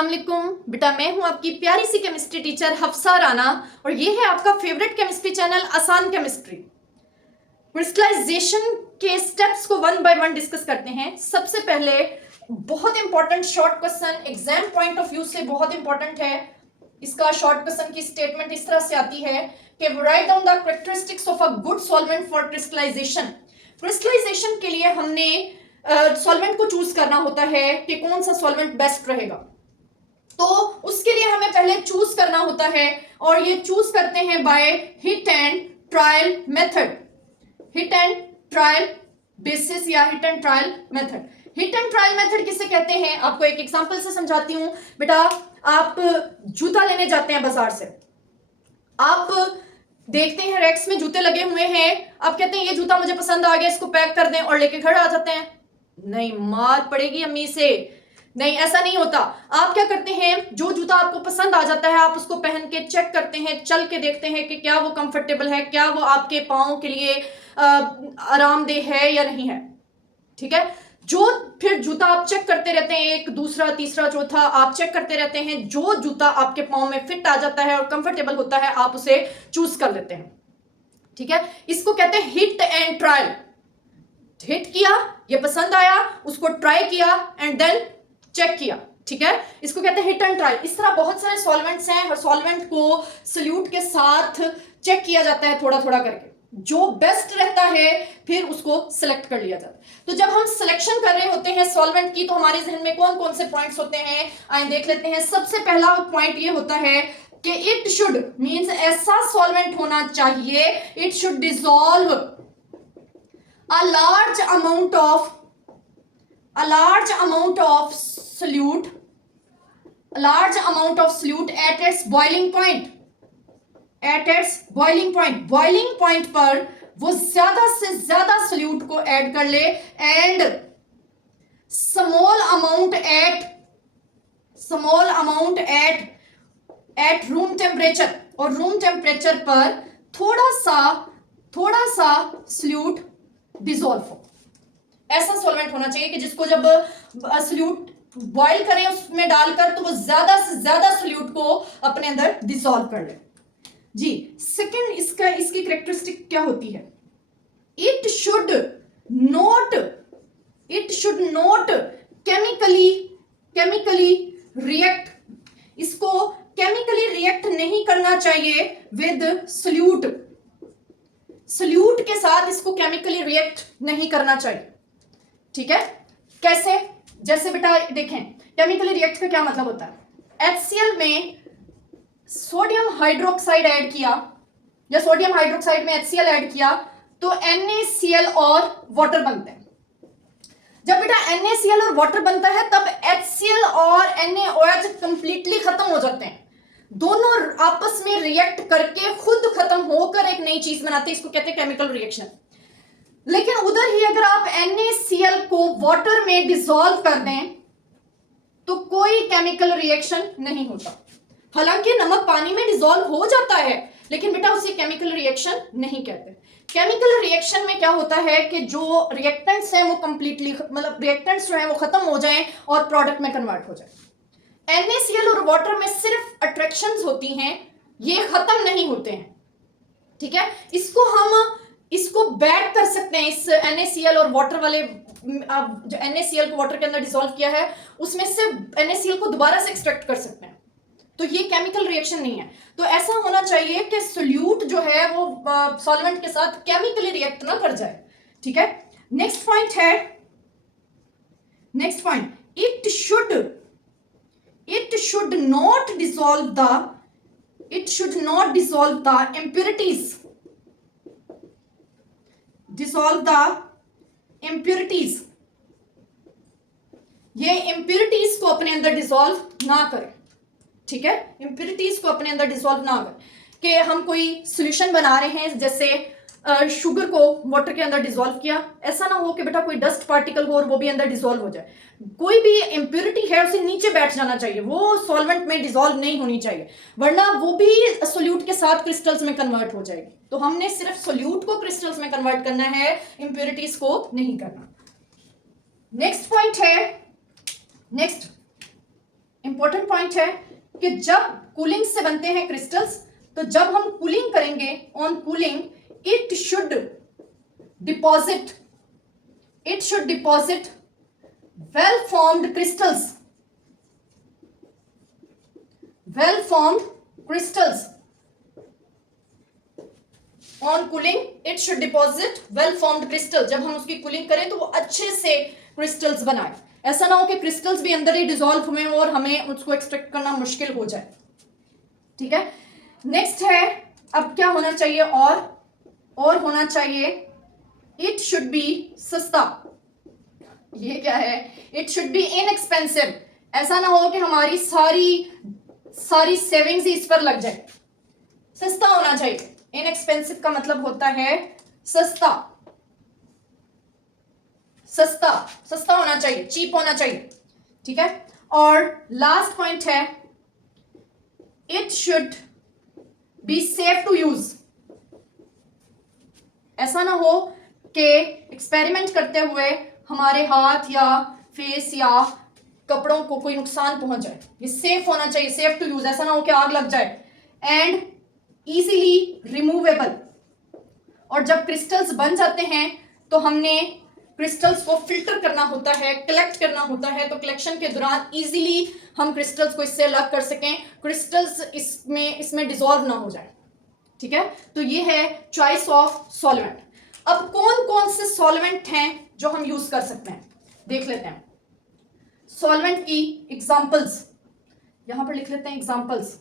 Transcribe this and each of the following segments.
अस्सलाम वालेकुम बेटा, मैं हूं आपकी प्यारी सी केमिस्ट्री टीचर हफ्सा राना और ये है आपका फेवरेट केमिस्ट्री चैनल आसान केमिस्ट्री। क्रिस्टलाइजेशन के स्टेप्स को वन बाय वन डिस्कस करते हैं। सबसे पहले बहुत important short question, exam point of view से बहुत इंपॉर्टेंट है। इसका शॉर्ट क्वेश्चन की स्टेटमेंट इस तरह से आती है कि right down the characteristics of a good solvent for crystallisation. Crystallisation के लिए हमने सॉल्वेंट को चूज करना होता है कि कौन सा सॉल्वेंट बेस्ट रहेगा। तो उसके लिए हमें पहले चूज करना होता है और ये चूज करते हैं by hit and trial method. Hit and trial basis या hit and trial method. Hit and trial method किसे कहते हैं, आपको एक एग्जांपल से समझाती हूं। बेटा, आप जूता लेने जाते हैं बाजार से, आप देखते हैं रैक्स में जूते लगे हुए हैं, आप कहते हैं ये जूता मुझे पसंद आ गया, इसको पैक कर दें और लेके घर आ जाते हैं। नहीं, मार पड़ेगी अम्मी से। नहीं, ऐसा नहीं होता। आप क्या करते हैं, जो जूता आपको पसंद आ जाता है आप उसको पहन के चेक करते हैं, चल के देखते हैं कि क्या वो कंफर्टेबल है, क्या वो आपके पाँव के लिए आरामदेह है या नहीं है। ठीक है, जो फिर जूता आप चेक करते रहते हैं, एक दूसरा तीसरा चौथा आप चेक करते रहते हैं। जो जूता आपके पाँव में फिट आ जाता है और कंफर्टेबल होता है आप उसे चूज कर लेते हैं। ठीक है, इसको कहते हैं हिट एंड ट्रायल। हिट किया, ये पसंद आया, उसको ट्राई किया एंड देन चेक किया। ठीक है, इसको कहते हैं हिट एंड ट्रायल। इस तरह बहुत सारे सॉल्वेंट्स हैं और सॉल्वेंट को सल्यूट के साथ चेक किया जाता है थोड़ा थोड़ा करके। जो बेस्ट रहता है फिर उसको सिलेक्ट कर लिया जाता है। तो जब हम सिलेक्शन कर रहे होते हैं सॉल्वेंट की तो हमारे जहन में कौन कौन से पॉइंट्स होते हैं, आइए देख लेते हैं। सबसे पहला पॉइंट ये होता है कि इट शुड मींस ऐसा सॉल्वेंट होना चाहिए, it should dissolve a large amount of solute at its boiling point। boiling point पर वो ज्यादा से ज्यादा solute को ऐड कर ले and small amount at room temperature, और room temperature पर थोड़ा सा solute डिसॉल्व हो। ऐसा सॉल्वेंट होना चाहिए कि जिसको जब सॉल्यूट बॉईल करें उसमें डालकर तो वो ज्यादा से ज्यादा सॉल्यूट को अपने अंदर डिसॉल्व कर ले। जी, सेकंड इसकी कैरेक्टरिस्टिक क्या होती है, it should not chemically react. इसको केमिकली रिएक्ट नहीं करना चाहिए विद सॉल्यूट। सॉल्यूट के साथ इसको केमिकली रिएक्ट नहीं करना चाहिए। ठीक है, कैसे, जैसे बेटा देखें केमिकली रिएक्ट का क्या मतलब होता है। HCl में सोडियम हाइड्रोक्साइड ऐड किया या सोडियम हाइड्रोक्साइड में HCl ऐड किया तो NaCl और वाटर बनते हैं। जब बेटा NaCl और वाटर बनता है तब HCl और NaOH कंप्लीटली खत्म हो जाते हैं। दोनों आपस में रिएक्ट करके खुद खत्म होकर एक नई चीज बनाते हैं, इसको कहते हैं केमिकल रिएक्शन। लेकिन उधर ही अगर आप NaCl को वाटर में डिसॉल्व कर दें तो कोई केमिकल रिएक्शन नहीं होता। हालांकि नमक पानी में डिसॉल्व हो जाता है लेकिन बेटा उसे केमिकल रिएक्शन नहीं कहते। केमिकल रिएक्शन में क्या होता है कि जो रिएक्टेंट्स हैं वो कंप्लीटली मतलब रिएक्टेंट्स जो हैं वो खत्म हो जाएं और प्रोडक्ट में कन्वर्ट हो जाए। NaCl और वाटर में सिर्फ अट्रैक्शंस होती हैं, ये खत्म नहीं होते हैं। ठीक है, इसको बैक कर सकते हैं। इस NaCl और वाटर वाले जो NaCl को वाटर के अंदर डिसॉल्व किया है उसमें से NaCl को दोबारा से एक्सट्रैक्ट कर सकते हैं। तो ये केमिकल रिएक्शन नहीं है। तो ऐसा होना चाहिए कि सोल्यूट जो है वो सॉल्वेंट के साथ केमिकली रिएक्ट ना कर जाए। ठीक है, next point it should not dissolve the impurities। ये impurities को अपने अंदर डिसॉल्व ना करें। ठीक है, impurities को अपने अंदर डिसॉल्व ना करें कि हम कोई सॉल्यूशन बना रहे हैं, जैसे शुगर को वाटर के अंदर डिसॉल्व किया, ऐसा ना हो कि बेटा कोई डस्ट पार्टिकल हो और वो भी अंदर डिसॉल्व हो जाए। कोई भी इम्प्योरिटी है उसे नीचे बैठ जाना चाहिए, वो सॉल्वेंट में डिसॉल्व नहीं होनी चाहिए, वरना वो भी सोल्यूट के साथ क्रिस्टल्स में कन्वर्ट हो जाएगी। तो हमने सिर्फ सोल्यूट को क्रिस्टल्स में कन्वर्ट करना है, इम्प्योरिटीज को नहीं करना। नेक्स्ट पॉइंट है, नेक्स्ट इंपॉर्टेंट पॉइंट है कि जब कूलिंग से बनते हैं क्रिस्टल्स, तो जब हम कूलिंग करेंगे, on cooling it should deposit well formed crystals on cooling it should deposit well formed crystal। जब हम उसकी कूलिंग करें तो वो अच्छे से क्रिस्टल्स बनाए, ऐसा ना हो कि क्रिस्टल्स भी अंदर ही डिसॉल्व हुए और हमें उसको एक्सट्रैक्ट करना मुश्किल हो जाए। ठीक है, नेक्स्ट है अब क्या होना चाहिए, और होना चाहिए इट शुड बी सस्ता। ये क्या है, इट शुड बी इनएक्सपेंसिव। ऐसा ना हो कि हमारी सारी सेविंग्स इस पर लग जाए। सस्ता होना चाहिए। इनएक्सपेंसिव का मतलब होता है सस्ता होना चाहिए, चीप होना चाहिए। ठीक है, और लास्ट पॉइंट है it should be safe to use. ऐसा ना हो कि एक्सपेरिमेंट करते हुए हमारे हाथ या फेस या कपड़ों को कोई नुकसान पहुंच जाए। ये सेफ होना चाहिए, सेफ टू यूज। ऐसा ना हो कि आग लग जाए। And easily removable. और जब क्रिस्टल्स बन जाते हैं तो हमने क्रिस्टल्स को फिल्टर करना होता है, कलेक्ट करना होता है, तो कलेक्शन के दौरान इजीली हम क्रिस्टल्स को इससे अलग कर सकें, क्रिस्टल्स इसमें डिसॉल्व ना हो जाए। ठीक है, तो ये है चॉइस ऑफ सॉल्वेंट। अब कौन कौन से सॉल्वेंट हैं जो हम यूज कर सकते हैं, देख लेते हैं। सॉल्वेंट की एग्जांपल्स यहां पर लिख लेते हैं। एग्जांपल्स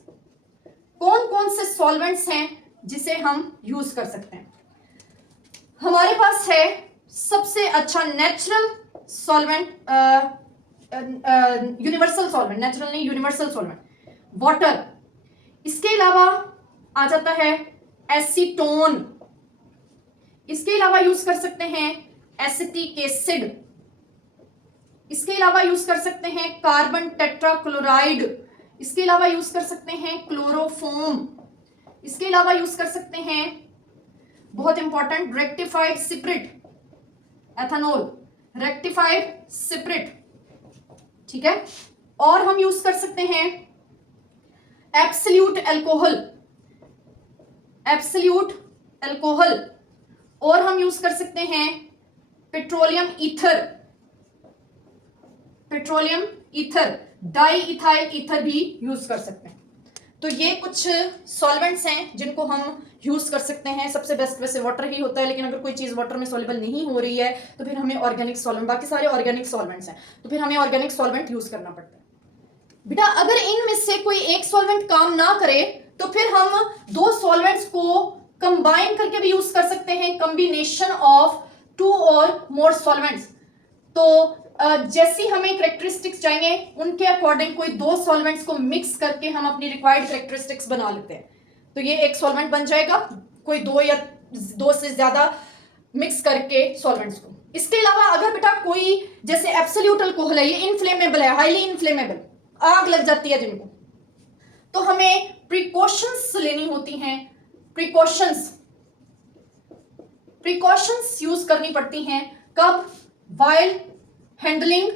कौन कौन से सॉल्वेंट्स हैं जिसे हम यूज कर सकते हैं। हमारे पास है सबसे अच्छा natural solvent, universal solvent, natural नहीं यूनिवर्सल सॉल्वेंट, वाटर। इसके अलावा आ जाता है एसीटोन। इसके अलावा यूज कर सकते हैं एसिटिक एसिड। इसके अलावा यूज कर सकते हैं कार्बन टेट्राक्लोराइड। इसके अलावा यूज कर सकते हैं क्लोरोफोम। इसके अलावा यूज कर सकते हैं बहुत important rectified separate, ethanol, rectified separate. ठीक है, और हम यूज कर सकते हैं एब्सोल्यूट अल्कोहल, और हम यूज कर सकते हैं petroleum ether, di ethyl ether भी यूज कर सकते हैं। तो ये कुछ सॉल्वेंट्स हैं जिनको हम यूज कर सकते हैं। सबसे बेस्ट वैसे वाटर ही होता है, लेकिन अगर कोई चीज वाटर में सॉल्युबल नहीं हो रही है तो फिर हमें ऑर्गेनिक सॉल्वेंट, बाकी सारे ऑर्गेनिक सॉल्वेंट्स हैं, तो फिर हमें ऑर्गेनिक सॉल्वेंट यूज करना पड़ता है। बेटा अगर इनमें से कोई एक सॉल्वेंट काम ना करे तो फिर हम दो सॉल्वेंट्स को कंबाइन करके भी यूज कर सकते हैं, कॉम्बिनेशन ऑफ 2 और मोर सॉल्वेंट्स। तो जैसी हमें कैरेक्टरिस्टिक्स चाहिए उनके अकॉर्डिंग कोई 2 सॉल्वेंट्स को मिक्स करके हम अपनी रिक्वायर्ड कैरेक्टरिस्टिक्स बना लेते हैं, तो ये एक सॉल्वेंट बन जाएगा, कोई 2 या 2 से ज्यादा मिक्स करके सॉल्वेंट्स को। इसके अलावा अगर बेटा कोई जैसे एब्सोल्यूट अल्कोहल है, ये इनफ्लेमेबल है, हाईली इनफ्लेमेबल, आग लग जाती है जिनको, तो हमें प्रिकॉशंस लेनी होती हैं। प्रिकॉशंस यूज करनी पड़ती हैं। कब? वाइल हैंडलिंग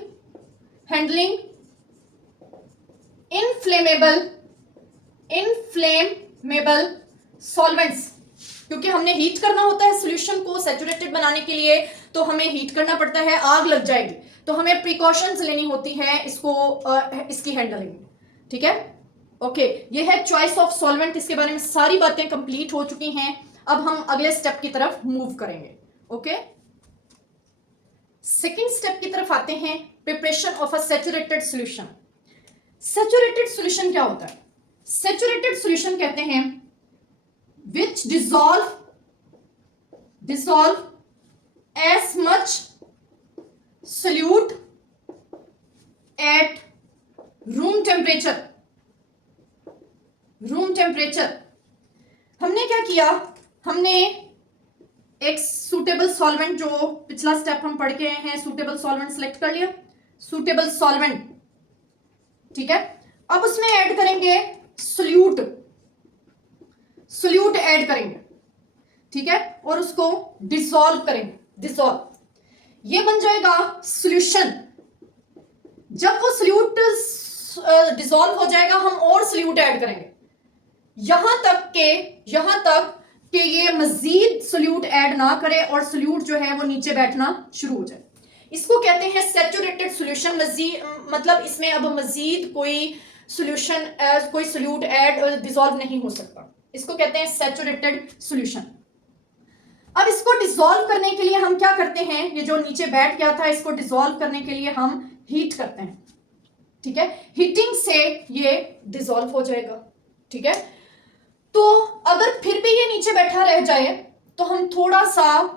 इनफ्लेमेबल सॉल्वेंट्स, क्योंकि हमने हीट करना होता है सॉल्यूशन को सैचुरेटेड बनाने के लिए, तो हमें हीट करना पड़ता है, आग लग जाएगी, तो हमें प्रिकॉशंस लेनी होती है इसकी हैंडलिंग में। ठीक है, ओके, ये है चॉइस ऑफ सॉल्वेंट। इसके बारे में सारी बातें कंप्लीट हो चुकी हैं। अब हम अगले स्टेप की तरफ मूव करेंगे। ओके, सेकेंड स्टेप की तरफ आते हैं, preparation of a saturated solution. Saturated solution क्या होता है? सैचुरेटेड सॉल्यूशन कहते हैं which dissolve as much solute at room temperature. हमने क्या किया, हमने एक सूटेबल सॉल्वेंट, जो पिछला स्टेप हम पढ़ के आए हैं, सूटेबल सॉल्वेंट सिलेक्ट कर लिया, सूटेबल सॉल्वेंट। ठीक है, अब उसमें ऐड करेंगे सोल्यूट ऐड करेंगे। ठीक है, और उसको डिसॉल्व करेंगे, ये बन जाएगा सॉल्यूशन। जब वो डिसॉल्व हो जाएगा, हम और सोल्यूट ऐड करेंगे यहां तक कि ये मजीद सोल्यूट ऐड ना करे और सोल्यूट जो है वो नीचे बैठना शुरू हो जाए। इसको कहते हैं सैचुरेटेड सॉल्यूशन। मतलब इसमें अब मजीद कोई सॉल्यूशन कोई सोल्यूट ऐड डिसॉल्व नहीं हो सकता। इसको कहते हैं सैचुरेटेड सॉल्यूशन। अब इसको डिसॉल्व करने के लिए हम क्या करते हैं, ये जो नीचे बैठ गया था इसको डिसॉल्व करने के लिए हम हीट करते हैं। ठीक है, हीटिंग से ये डिसॉल्व हो जाएगा। ठीक है, तो अगर फिर भी ये नीचे बैठा रह जाए तो हम थोड़ा सा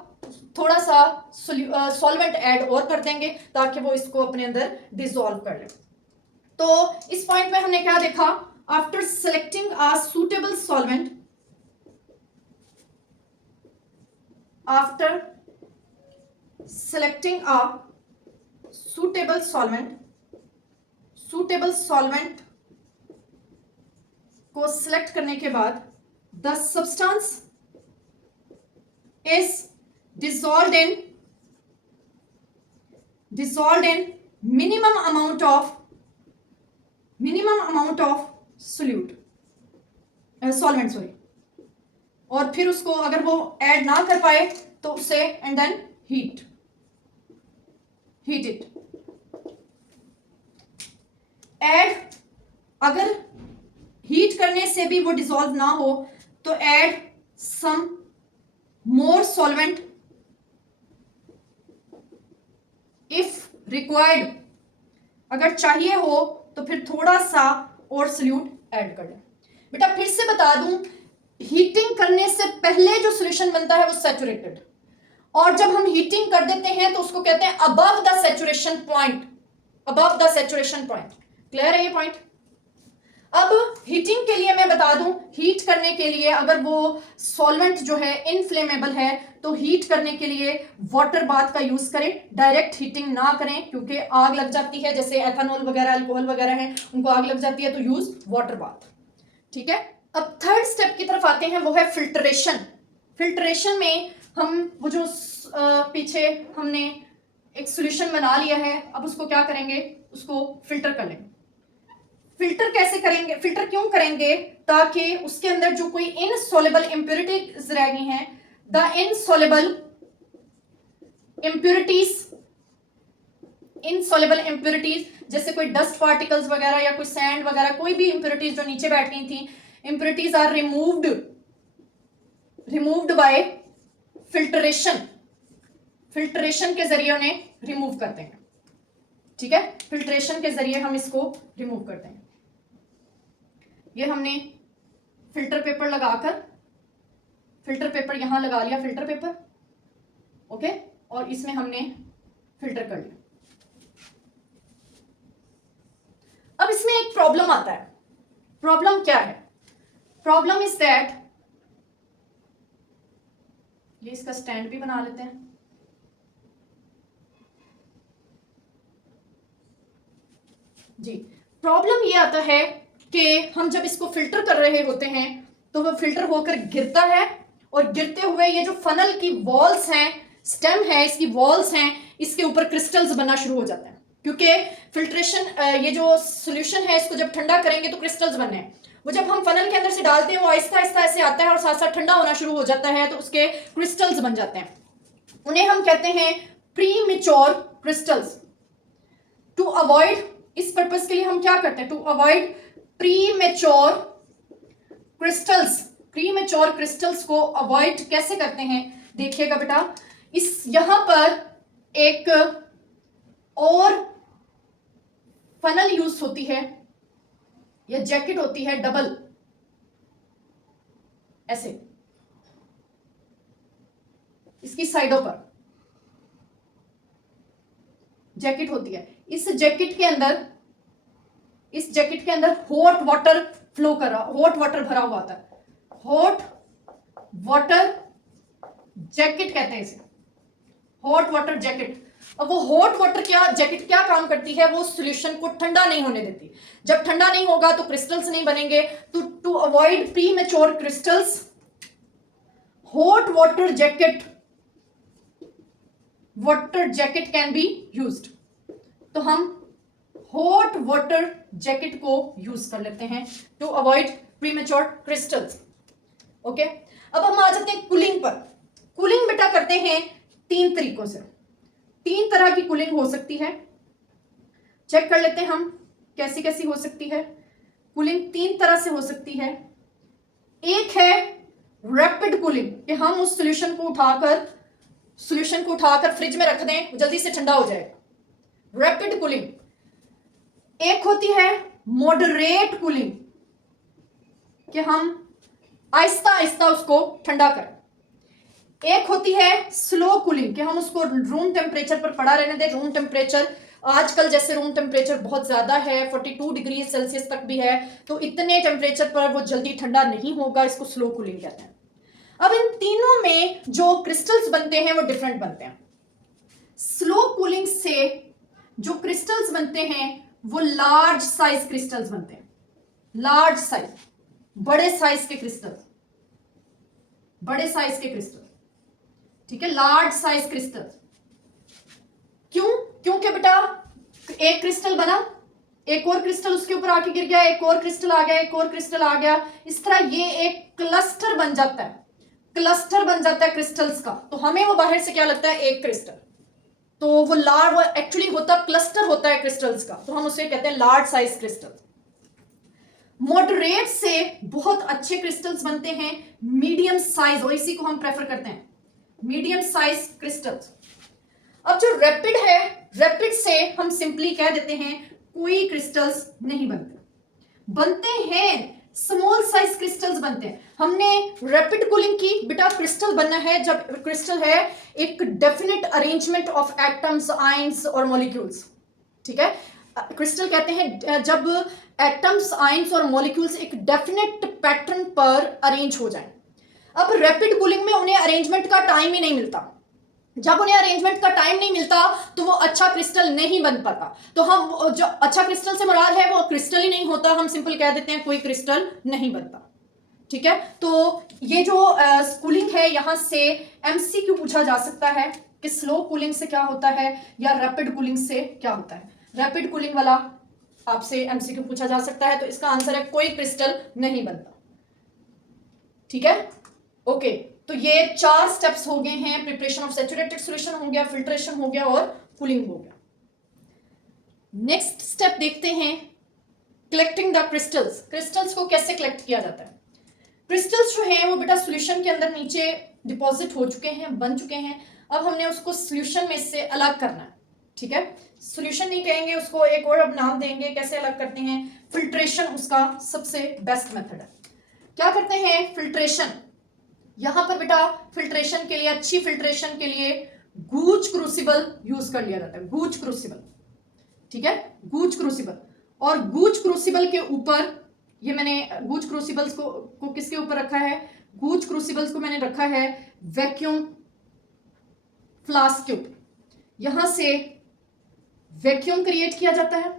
सॉल्वेंट ऐड और कर देंगे ताकि वो इसको अपने अंदर डिसॉल्व कर ले। तो इस पॉइंट पे हमने क्या देखा, after selecting a suitable solvent, after selecting a suitable solvent को सिलेक्ट करने के बाद the substance is dissolved in minimum amount of solvent sorry, और फिर उसको अगर वो ऐड ना कर पाए तो उसे and then heat it. Add अगर हीट करने से भी वो डिसॉल्व ना हो तो add some more solvent if required, अगर चाहिए हो तो फिर थोड़ा सा और सोल्यूट ऐड कर लें। बेटा फिर से बता दूं, हीटिंग करने से पहले जो सॉल्यूशन बनता है वो सैचुरेटेड, और जब हम हीटिंग कर देते हैं तो उसको कहते हैं above the saturation point. Clear है ये पॉइंट? अब हीटिंग के लिए मैं बता दूं, हीट करने के लिए अगर वो सॉल्वेंट जो है इनफ्लेमेबल है तो हीट करने के लिए वाटर बाथ का यूज करें, डायरेक्ट हीटिंग ना करें क्योंकि आग लग जाती है, जैसे एथेनॉल वगैरह अल्कोहल वगैरह है उनको आग लग जाती है, तो यूज वाटर बाथ। ठीक है, अब थर्ड स्टेप की तरफ आते हैं, वो है फिल्ट्रेशन। फिल्ट्रेशन में हम वो जो पीछे हमने एक सॉल्यूशन बना लिया है, अब उसको क्या करेंगे, उसको फिल्टर कर लेंगे। फिल्टर कैसे करेंगे, फिल्टर क्यों करेंगे, ताकि उसके अंदर जो कोई इनसॉल्युबल इंप्योरिटीज रह गई हैं, द इनसॉल्युबल इंप्योरिटीज जैसे कोई डस्ट पार्टिकल्स वगैरह या कोई सैंड वगैरह, कोई भी इंप्योरिटीज जो नीचे बैठ गई थी, impurities are removed by filtration के जरिए उन्हें रिमूव करते हैं। ठीक है, फिल्ट्रेशन के जरिए हम इसको रिमूव करते हैं। ये हमने फिल्टर पेपर लगाकर, फिल्टर पेपर यहां लगा लिया, फिल्टर पेपर ओके, और इसमें हमने फिल्टर कर लिया। अब इसमें एक प्रॉब्लम आता है। प्रॉब्लम क्या है? प्रॉब्लम इज दैट, ये इसका स्टैंड भी बना लेते हैं। जी, प्रॉब्लम ये आता है कि हम जब इसको फिल्टर कर रहे होते हैं तो वो फिल्टर होकर गिरता है, और गिरते हुए ये जो फनल की वॉल्स हैं, स्टेम है, इसकी वॉल्स हैं, इसके ऊपर क्रिस्टल्स बनना शुरू हो जाते हैं, क्योंकि फिल्ट्रेशन ये जो सॉल्यूशन है इसको जब ठंडा करेंगे तो क्रिस्टल्स बनने हैं। वो जब हम फनल के अंदर से डालते हैं वो आहिस्ता आहिस्ता ऐसे आता है और साथ साथ ठंडा होना शुरू हो जाता है, तो उसके क्रिस्टल्स बन जाते हैं। उन्हें हम कहते हैं प्रीमेच्योर क्रिस्टल्स। टू अवॉइड, इस पर्पस के लिए हम क्या करते हैं, टू अवॉइड प्रीमेच्योर क्रिस्टल्स को अवॉइड कैसे करते हैं, देखिएगा बेटा, इस यहां पर एक और फनल यूज होती है या जैकेट होती है डबल, ऐसे इसकी साइडों पर जैकेट होती है। इस जैकेट के अंदर हॉट वाटर फ्लो कर रहा, हॉट वाटर भरा हुआ था, हॉट वाटर जैकेट कहते हैं इसे, हॉट वाटर जैकेट। अब वो हॉट वाटर जैकेट क्या काम करती है, वो सॉल्यूशन को ठंडा नहीं होने देती। जब ठंडा नहीं होगा तो क्रिस्टल्स नहीं बनेंगे। तो to avoid premature crystals, hot water jacket can be used. तो हम हॉट वाटर जैकेट को यूज कर लेते हैं to avoid premature crystals. Okay, अब हम आ जाते हैं कूलिंग पर। कूलिंग बेटा करते हैं 3 तरीकों से। 3 तरह की कूलिंग हो सकती है। चेक कर लेते हैं हम कैसी कैसी हो सकती है। कूलिंग 3 तरह से हो सकती है। एक है रैपिड कूलिंग, कि हम उस सॉल्यूशन को उठाकर फ्रिज में रख दें, जल्दी से ठंडा हो जाएगा, रैपिड कूलिंग। एक होती है मॉडरेट कूलिंग, कि हम आहिस्ता आहिस्ता उसको ठंडा करें। एक होती है स्लो कूलिंग, कि हम उसको रूम टेम्परेचर पर पड़ा रहने दें। रूम टेम्परेचर आजकल जैसे रूम टेम्परेचर बहुत ज्यादा है, 42 डिग्री सेल्सियस तक भी है, तो इतने टेम्परेचर पर वो जल्दी ठंडा नहीं होगा, इसको स्लो कूलिंग कहते हैं। अब इन तीनों में जो क्रिस्टल्स बनते हैं वो डिफरेंट बनते हैं। स्लो कूलिंग से जो क्रिस्टल्स बनते हैं वो लार्ज साइज क्रिस्टल्स बनते हैं। लार्ज साइज, बड़े साइज के क्रिस्टल, बड़े साइज के क्रिस्टल, ठीक है, लार्ज साइज क्रिस्टल। क्यों? क्योंकि बेटा एक क्रिस्टल बना, एक और क्रिस्टल उसके ऊपर आके गिर गया, एक और क्रिस्टल आ गया, एक और क्रिस्टल आ गया, इस तरह ये एक क्लस्टर बन जाता है। क्लस्टर बन जाता है क्रिस्टल्स का। तो हमें वो बाहर से क्या लगता है, एक क्रिस्टल, तो वो एक्चुअली होता क्लस्टर होता है क्रिस्टल्स का, तो हम उसे कहते हैं लार्ज साइज क्रिस्टल। मॉडरेट से बहुत अच्छे क्रिस्टल्स बनते हैं मीडियम साइज, और इसी को हम प्रेफर करते हैं, मीडियम साइज क्रिस्टल्स। अब जो रैपिड है, रैपिड से हम सिंपली कह देते हैं कोई क्रिस्टल्स नहीं बनते, बनते हैं स्मॉल साइज क्रिस्टल्स बनते हैं। हमने रैपिड कूलिंग की, बेटा क्रिस्टल बनना है जब क्रिस्टल है एक definite arrangement of atoms, ions और मॉलिक्यूल्स, ठीक है। क्रिस्टल कहते हैं जब एटम्स, आयंस और मॉलिक्यूल्स एक डेफिनेट पैटर्न पर अरेंज हो जाएं। अब रैपिड कूलिंग में उन्हें अरेंजमेंट का टाइम ही नहीं मिलता। जब उन्हें अरेंजमेंट का टाइम नहीं मिलता तो वो अच्छा क्रिस्टल नहीं बन पाता। तो हम जो अच्छा क्रिस्टल से मुराद है वो क्रिस्टल ही नहीं होता, हम सिंपल कह देते हैं कोई क्रिस्टल नहीं बनता, ठीक है। तो ये जो कूलिंग है यहां से एमसीक्यू पूछा जा सकता है कि स्लो कूलिंग से क्या होता है या रैपिड कूलिंग से क्या होता है। रैपिड कूलिंग वाला आपसे एमसीक्यू पूछा जा सकता है, तो इसका आंसर है कोई क्रिस्टल नहीं बनता, ठीक है। ओके, तो ये 4 स्टेप्स हो गए हैं। प्रिपरेशन ऑफ सैचुरेटेड सॉल्यूशन हो गया, फिल्ट्रेशन हो गया और कूलिंग हो गया। नेक्स्ट स्टेप देखते हैं कलेक्टिंग द क्रिस्टल्स। क्रिस्टल्स को कैसे कलेक्ट किया जाता है। क्रिस्टल्स जो हैं वो बेटा सॉल्यूशन के अंदर नीचे डिपॉजिट हो चुके हैं, बन चुके हैं। अब हमने उसको सॉल्यूशन में से अलग करना है, ठीक है। सॉल्यूशन नहीं कहेंगे उसको, एक और अब नाम देंगे। कैसे अलग करते हैं, फिल्ट्रेशन उसका सबसे बेस्ट मेथड है। क्या करते हैं, फिल्ट्रेशन। यहां पर बेटा फिल्ट्रेशन के लिए, अच्छी फिल्ट्रेशन के लिए गूज क्रूसिबल यूज कर लिया जाता है, गूज क्रूसिबल, ठीक है, गूज क्रूसिबल। और गूज क्रूसिबल के ऊपर, ये मैंने गूज क्रूसिबल्स को किसके ऊपर रखा है, गूज क्रूसिबल्स को मैंने रखा है वैक्यूम फ्लास्क के ऊपर। यहां से वैक्यूम क्रिएट किया जाता है,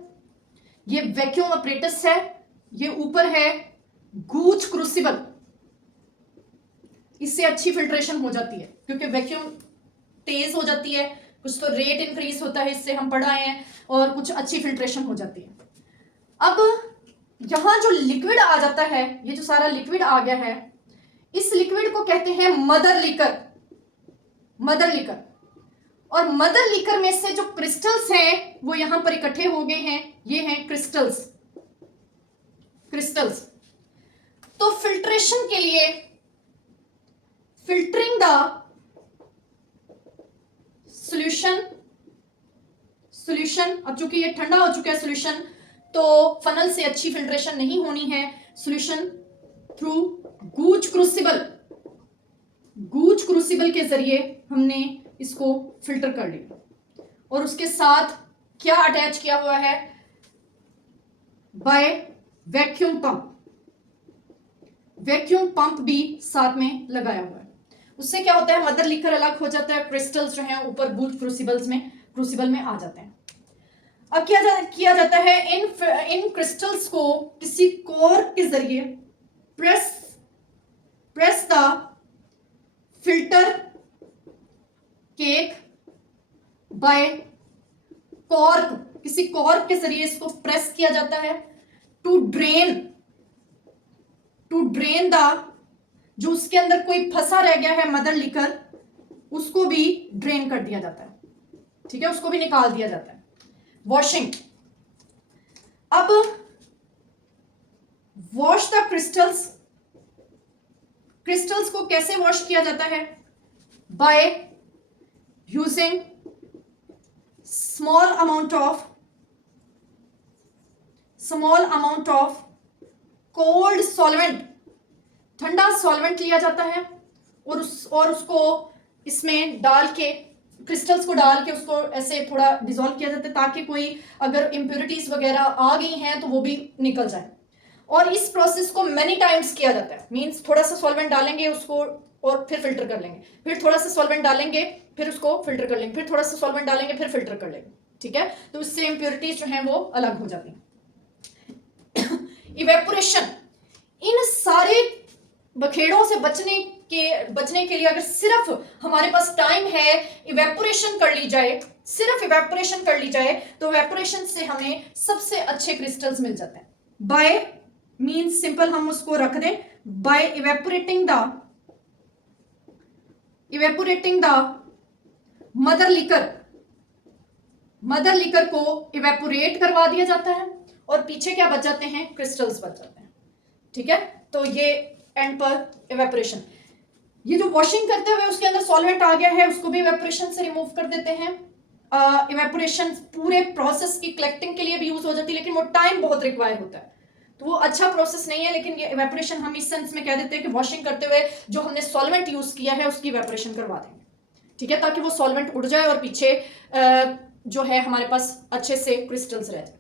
ये वैक्यूम अपरेटस है, ये ऊपर है गूज क्रूसिबल। इससे अच्छी फिल्ट्रेशन हो जाती है क्योंकि वैक्यूम तेज हो जाती है, कुछ तो रेट इंक्रीज होता है, इससे हम पढ़ाए हैं, और कुछ अच्छी फिल्ट्रेशन हो जाती है। अब यहां जो लिक्विड आ जाता है, ये जो सारा लिक्विड आ गया है, इस लिक्विड को कहते हैं मदर लिकर, मदर लिकर। और मदर लिकर में से जो क्रिस्टल्स हैं वो यहां पर इकट्ठे हो गए हैं, ये हैं क्रिस्टल्स, क्रिस्टल्स। तो फिल्ट्रेशन के लिए, फिल्टरिंग द सॉल्यूशन, अब चूंकि ये ठंडा हो चुका है सॉल्यूशन, तो फनल से अच्छी फिल्ट्रेशन नहीं होनी है। सॉल्यूशन थ्रू गूज क्रूसिबल, गूज क्रूसिबल के जरिए हमने इसको फिल्टर कर लिया। और उसके साथ क्या अटैच किया हुआ है, by vacuum pump, vacuum pump भी साथ में लगाया हुआ है। उससे क्या होता है, मदर लिकर अलग हो जाता है, क्रिस्टल्स जो हैं ऊपर गूज क्रूसिबल में आ जाते हैं। अब क्या किया जाता है, इन क्रिस्टल्स को किसी कॉर्क के जरिए press the filter cake bye cork, किसी कॉर्क के जरिए इसको प्रेस किया जाता है। टू ड्रेन द, जो उसके अंदर कोई फंसा रह गया है मदर लिकर, उसको भी ड्रेन कर दिया जाता है, ठीक है, उसको भी निकाल दिया जाता है। वॉशिंग, अब वॉश द क्रिस्टल्स, क्रिस्टल्स को कैसे वॉश किया जाता है? By using small amount of cold solvent, ठंडा सॉल्वेंट लिया जाता है और उसको इसमें डाल के, क्रिस्टल्स को डाल के उसको ऐसे थोड़ा डिसॉल्व किया जाता है ताकि कोई अगर इम्प्योरिटीज वगैरह आ गई हैं तो वो भी निकल जाए। और इस प्रोसेस को मेनी टाइम्स किया जाता है, मींस थोड़ा सा सॉल्वेंट डालेंगे उसको और फिर फिल्टर कर लेंगे, फिर थोड़ा सा सॉल्वेंट डालेंगे फिर उसको फिल्टर कर लेंगे, फिर थोड़ा सा सॉल्वेंट डालेंगे फिर फिल्टर कर लेंगे, ठीक है, तो उससे इम्प्योरिटीज जो हैं वो अलग हो जाती हैं। इवेपोरेशन, इन सारे बखेड़ों से बचने के लिए अगर सिर्फ हमारे पास टाइम है, इवेपोरेशन कर ली जाए, सिर्फ इवेपोरेशन कर ली जाए, तो इवेपोरेशन से हमें सबसे अच्छे क्रिस्टल्स मिल जाते हैं। बाय मीन्स सिंपल हम उसको रख दें, by evaporating the mother liquor को इवेपोरेट करवा दिया जाता है और पीछे क्या बच जाते हैं? क्रिस्टल्स बच जाते हैं, ठीक है। तो ये एंड पर इवेपोरेशन। ये जो वॉशिंग करते हुए उसके अंदर सॉल्वेंट आ गया है उसको भी इवेपोरेशन से रिमूव कर देते हैं। इवेपोरेशन पूरे प्रोसेस की कलेक्टिंग के लिए भी यूज हो जाती है, लेकिन वो टाइम बहुत रिक्वायर होता है, तो वो अच्छा प्रोसेस नहीं है। लेकिन ये इवेपोरेशन हम इस सेंस में कह देते हैं कि वॉशिंग करते हुए जो हमने सॉल्वेंट यूज किया है उसकी इवेपोरेशन करवा देंगे, ठीक है, ताकि वो सॉल्वेंट उड़ जाए और पीछे जो है हमारे पास अच्छे से क्रिस्टल्स रह जाए।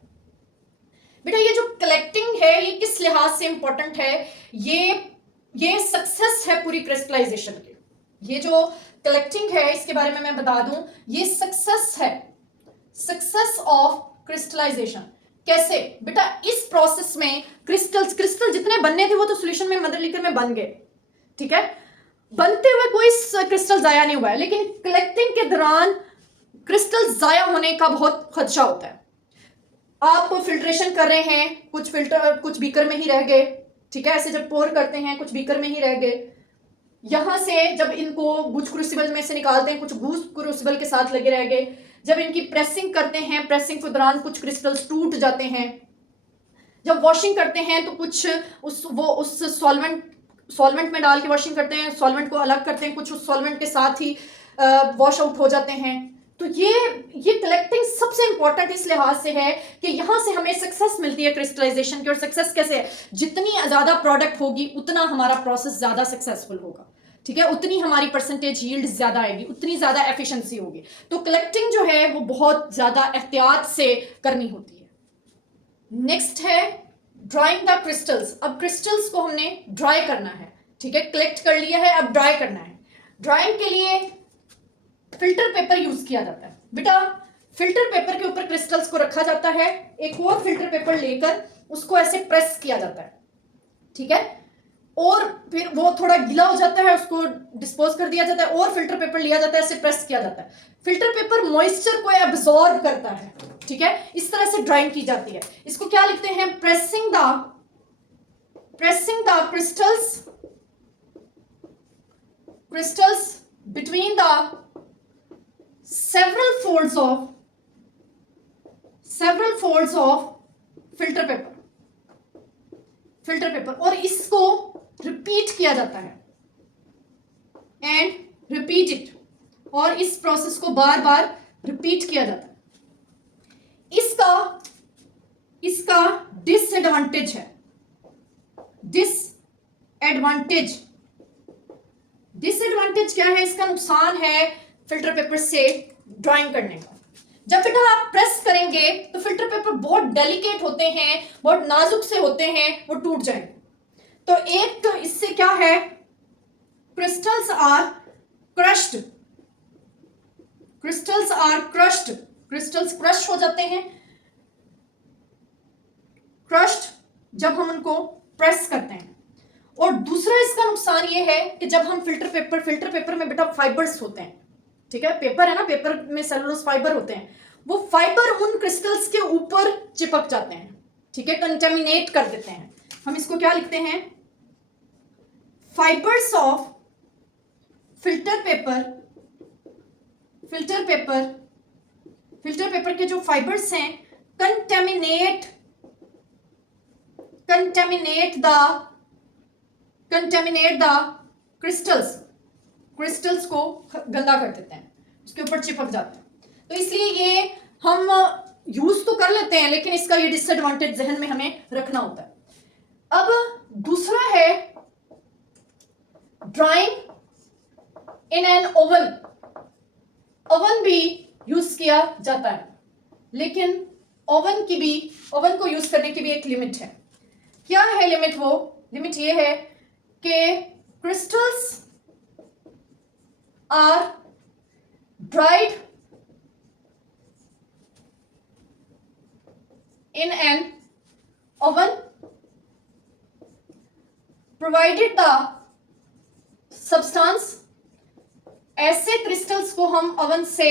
बेटा ये जो कलेक्टिंग है ये किस लिहाज से इंपॉर्टेंट है? ये सक्सेस है पूरी क्रिस्टलाइजेशन की। ये जो कलेक्टिंग है इसके बारे में मैं बता दूं, ये सक्सेस है, सक्सेस ऑफ क्रिस्टलाइजेशन। कैसे? बेटा इस प्रोसेस में क्रिस्टल जितने बनने थे वो तो सॉल्यूशन में मदर लिकर में बन गए, ठीक है, बनते हुए कोई क्रिस्टल जाया नहीं हुआ है, लेकिन कलेक्टिंग के दौरान क्रिस्टल जाया होने का बहुत खदशा होता है। आप फिल्ट्रेशन कर रहे हैं, कुछ बीकर में ही रह गए, ठीक है, ऐसे जब पोर करते हैं कुछ बीकर में ही रह गए, यहां से जब इनको गुज क्रूसिबल में से निकालते हैं कुछ गुज क्रूसिबल के साथ लगे रह गए, जब इनकी प्रेसिंग करते हैं प्रेसिंग के दौरान कुछ क्रिस्टल्स टूट जाते हैं, जब वॉशिंग करते हैं तो कुछ उस सॉल्वेंट में डाल के वॉशिंग करते हैं, सॉल्वेंट को अलग करते हैं, कुछ उस सॉल्वेंट के साथ ही वॉश आउट हो जाते हैं। तो ये कलेक्टिंग सबसे इंपॉर्टेंट इस लिहाज से है कि यहां से हमें सक्सेस मिलती है क्रिस्टलाइजेशन की। और सक्सेस कैसे है? जितनी ज्यादा प्रोडक्ट होगी उतना हमारा प्रोसेस ज्यादा सक्सेसफुल होगा, ठीक है, उतनी हमारी परसेंटेज यील्ड ज्यादा आएगी, उतनी ज्यादा एफिशिएंसी होगी। तो कलेक्टिंग जो है वो बहुत ज्यादा एहतियात से करनी होती है। नेक्स्ट है ड्राइंग द क्रिस्टल्स। अब क्रिस्टल्स को हमने ड्राई करना है, ठीक है, कलेक्ट कर लिया है, अब ड्राई करना है। ड्राइंग के लिए फिल्टर पेपर यूज किया जाता है। बेटा फिल्टर पेपर के ऊपर क्रिस्टल्स को रखा जाता है, एक और फिल्टर पेपर लेकर उसको ऐसे प्रेस किया जाता है, ठीक है, और फिर वो थोड़ा गीला हो जाता है, उसको डिस्पोज कर दिया जाता है और फिल्टर पेपर लिया जाता है, ऐसे प्रेस किया जाता है। फिल्टर पेपर मॉइस्चर को एब्जॉर्ब करता है, ठीक है, इस तरह से ड्राइंग की जाती है। इसको क्या लिखते हैं? Pressing the crystals between the several folds of filter paper और इसको रिपीट किया जाता है एंड रिपीट इट, और इस प्रोसेस को बार बार रिपीट किया जाता है। इसका डिसएडवांटेज है, डिसएडवांटेज क्या है? इसका नुकसान है फिल्टर पेपर से ड्राइंग करने का। जब बेटा आप प्रेस करेंगे तो फिल्टर पेपर बहुत डेलिकेट होते हैं, बहुत नाजुक से होते हैं, वो टूट जाएंगे। तो एक तो इससे क्या है, crystals are crushed, crystals crush हो जाते हैं, क्रश्ड जब हम उनको प्रेस करते हैं। और दूसरा इसका नुकसान ये है कि जब हम फिल्टर पेपर में बेटा फाइबर्स होते हैं, ठीक है, पेपर है ना, पेपर में सेलुलोज फाइबर होते हैं, वो फाइबर उन क्रिस्टल्स के ऊपर चिपक जाते हैं, ठीक है, कंटेमिनेट कर देते हैं। हम इसको क्या लिखते हैं, फाइबर्स ऑफ फिल्टर पेपर के जो फाइबर्स हैं कंटेमिनेट द क्रिस्टल्स को गंदा कर देते हैं, उसके ऊपर चिपक जाते हैं। तो इसलिए ये हम यूज तो कर लेते हैं, लेकिन इसका ये डिसएडवांटेज जहन में हमें रखना होता है। अब दूसरा है ड्राइंग इन एन ओवन भी यूज किया जाता है, लेकिन ओवन को यूज करने की भी एक लिमिट है। क्या है लिमिट? वो लिमिट ये है कि crystals are dried in an oven provided the substance, ऐसे क्रिस्टल्स को हम ओवन से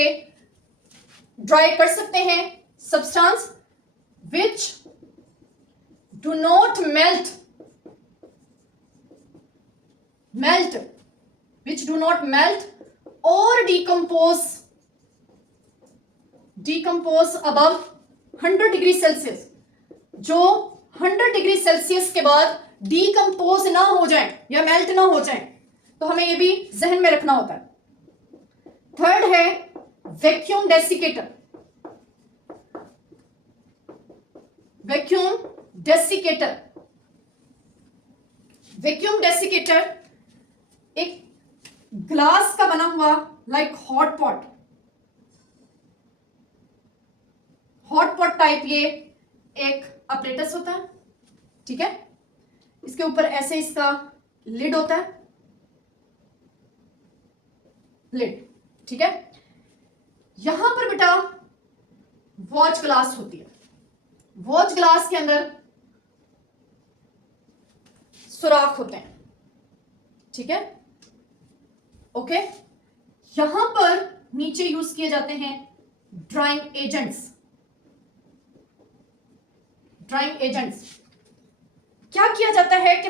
ड्राई कर सकते हैं, substance which do not melt or decompose above 100 degree Celsius, जो 100 डिग्री सेल्सियस के बाद डीकंपोज ना हो जाए या मेल्ट ना हो जाए, तो हमें ये भी जहन में रखना होता है। थर्ड है वैक्यूम डेसिकेटर। वैक्यूम डेसिकेटर एक ग्लास का बना हुआ लाइक हॉट पॉट टाइप ये एक अपरेटस होता है, ठीक है। इसके ऊपर ऐसे इसका लिड होता है, ठीक है। यहां पर बेटा वॉच ग्लास होती है, वॉच ग्लास के अंदर सुराख होते हैं, ठीक है, ओके। यहां पर नीचे यूज किए जाते हैं ड्राइंग एजेंट्स। क्या किया जाता है कि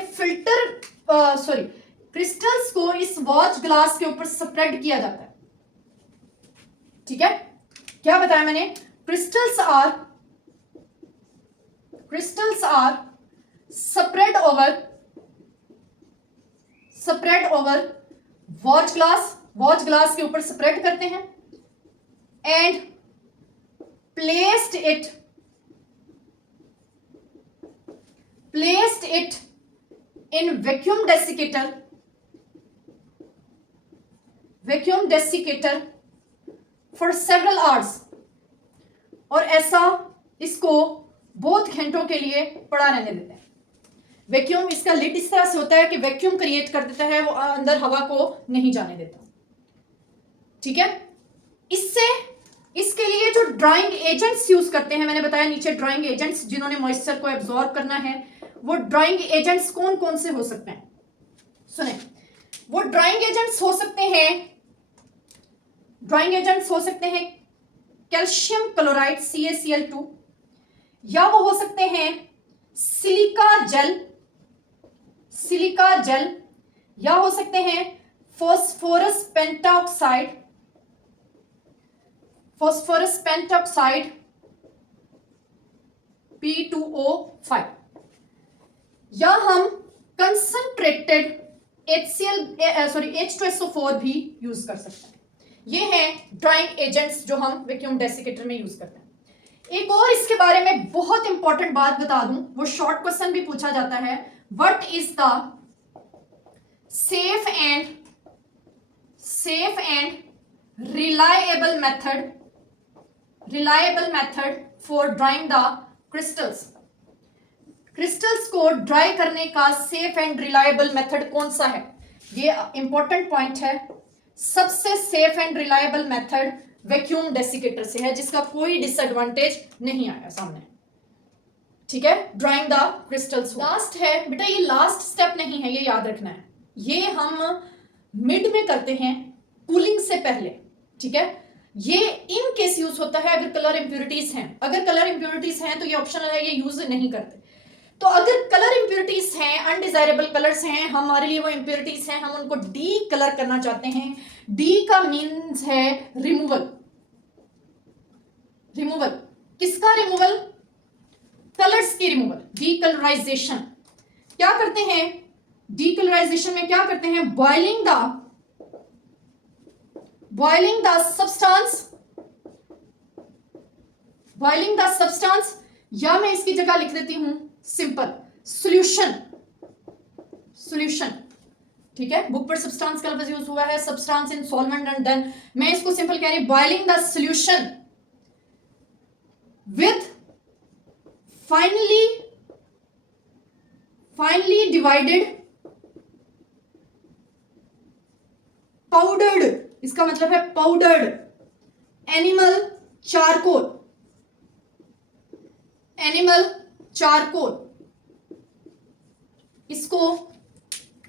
क्रिस्टल्स को इस वॉच ग्लास के ऊपर स्प्रेड किया जाता है, ठीक है। क्या बताया मैंने? Crystals are spread over watch glass के ऊपर स्प्रेड करते हैं and placed it in vacuum desiccator for several hours, और ऐसा इसको बहुत घंटों के लिए पड़ा रहने देते हैं। वैक्यूम, इसका लिड इस तरह से होता है कि वैक्यूम क्रिएट कर देता है, वो अंदर हवा को नहीं जाने देता, ठीक है। इसके लिए जो ड्राइंग एजेंट्स यूज करते हैं, मैंने बताया नीचे ड्राइंग एजेंट्स जिन्होंने मॉइस्चर को एब्जॉर्ब करना है, वो ड्राइंग एजेंट्स कौन कौन से हो सकते हैं? सुने, वो ड्राइंग एजेंट्स हो सकते हैं कैल्शियम क्लोराइड CaCl2, या वो हो सकते हैं सिलिका जेल, या हो सकते हैं फॉस्फोरस पेंटॉक्साइड P2O5, या हम कंसंट्रेटेड H2SO4 भी यूज कर सकते हैं। ये हैं ड्राइंग एजेंट्स जो हम वैक्यूम डेसिकेटर में यूज करते हैं। एक और इसके बारे में बहुत इंपॉर्टेंट बात बता दूं, वो शॉर्ट क्वेश्चन भी पूछा जाता है, what is the safe and reliable method for drawing the crystals को ड्राई करने का सेफ एंड रिलायबल मेथड कौन सा है? ये इंपॉर्टेंट पॉइंट है। सबसे safe and reliable method vacuum desiccator से है, जिसका कोई डिसएडवांटेज नहीं आया सामने, ठीक है, ड्राइंग द क्रिस्टल्स। लास्ट है बेटा, ये लास्ट स्टेप नहीं है, ये याद रखना है, ये हम मिड में करते हैं कूलिंग से पहले, ठीक है। ये इन केस यूज होता है अगर कलर इंप्योरिटीज हैं। अगर कलर इंप्योरिटीज हैं तो ये ऑप्शनल है, ये यूज नहीं करते। तो अगर कलर इंप्योरिटीज हैं, अनडिजायरेबल कलर्स हैं, हमारे लिए वो इंप्योरिटीज हैं, हम उनको डी कलर करना चाहते हैं। डी का मीन्स है रिमूवल। रिमूवल किसका रिमूवल? कलर्स की रिमूवल, डीकलराइजेशन। क्या करते हैं डीकलराइजेशन में? क्या करते हैं? बॉइलिंग द सब्सटेंस, या मैं इसकी जगह लिख देती हूं सिंपल सॉल्यूशन। ठीक है, बुक पर सब्सटेंस का लफ्ज यूज हुआ है, substance in solvent, and then मैं इसको सिंपल कह रही boiling the solution with finely divided powdered, इसका मतलब है powdered animal charcoal। इसको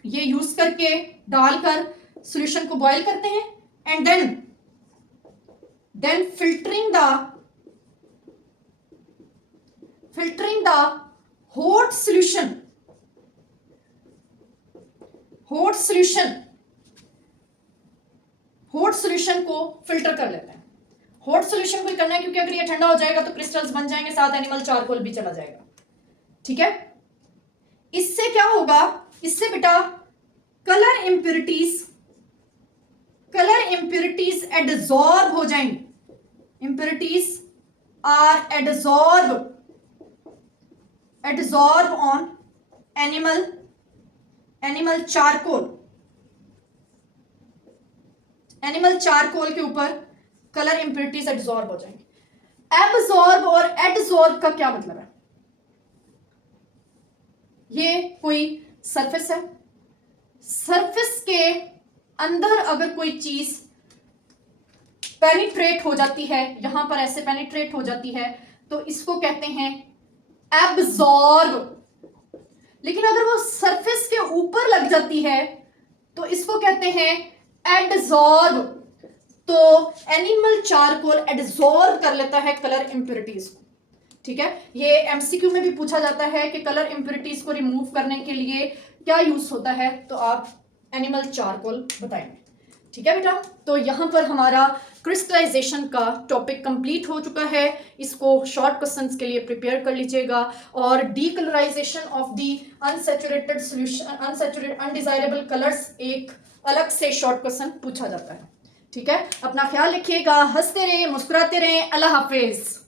ये यूज करके डालकर सॉल्यूशन को बॉयल करते हैं, and then filtering the hot solution को फिल्टर कर लेते हैं। हॉट सॉल्यूशन को करना है क्योंकि अगर ये ठंडा हो जाएगा तो क्रिस्टल्स बन जाएंगे, साथ एनिमल चारकोल भी चला जाएगा। ठीक है, इससे क्या होगा? इससे बेटा कलर इंप्योरिटीज एडसॉर्ब हो जाएंगे। Impurities are adsorb on animal charcoal के ऊपर कलर इंप्योरिटीज एडसॉर्ब हो जाएंगे। एब्सॉर्ब और एडसॉर्ब का क्या मतलब है? ये कोई सरफेस है, सरफेस के अंदर अगर कोई चीज पेनिट्रेट हो जाती है, यहां पर ऐसे पेनिट्रेट हो जाती है, तो इसको कहते हैं एब्सॉर्ब। लेकिन अगर वो सरफेस के ऊपर लग जाती है तो इसको कहते हैं एडसॉर्ब। तो एनिमल चारकोल एडसॉर्ब कर लेता है कलर इंप्योरिटीज को। ठीक है, ये एमसीक्यू में भी पूछा जाता है कि कलर इंप्योरिटीज को रिमूव करने के लिए क्या यूज होता है, तो आप एनिमल चारकोल बताएंगे। ठीक है बेटा, तो यहां पर हमारा क्रिस्टलाइजेशन का टॉपिक कंप्लीट हो चुका है। इसको शॉर्ट क्वेश्चंस के लिए प्रिपेयर कर लीजिएगा। और decolourisation of the unsaturated solution, undesirable colours एक अलग से शॉर्ट क्वेश्चन पूछा जाता है। ठीक है, अपना ख्याल रखिएगा, हंसते रहें, मुस्कुराते रहें। अल्लाह हाफिज।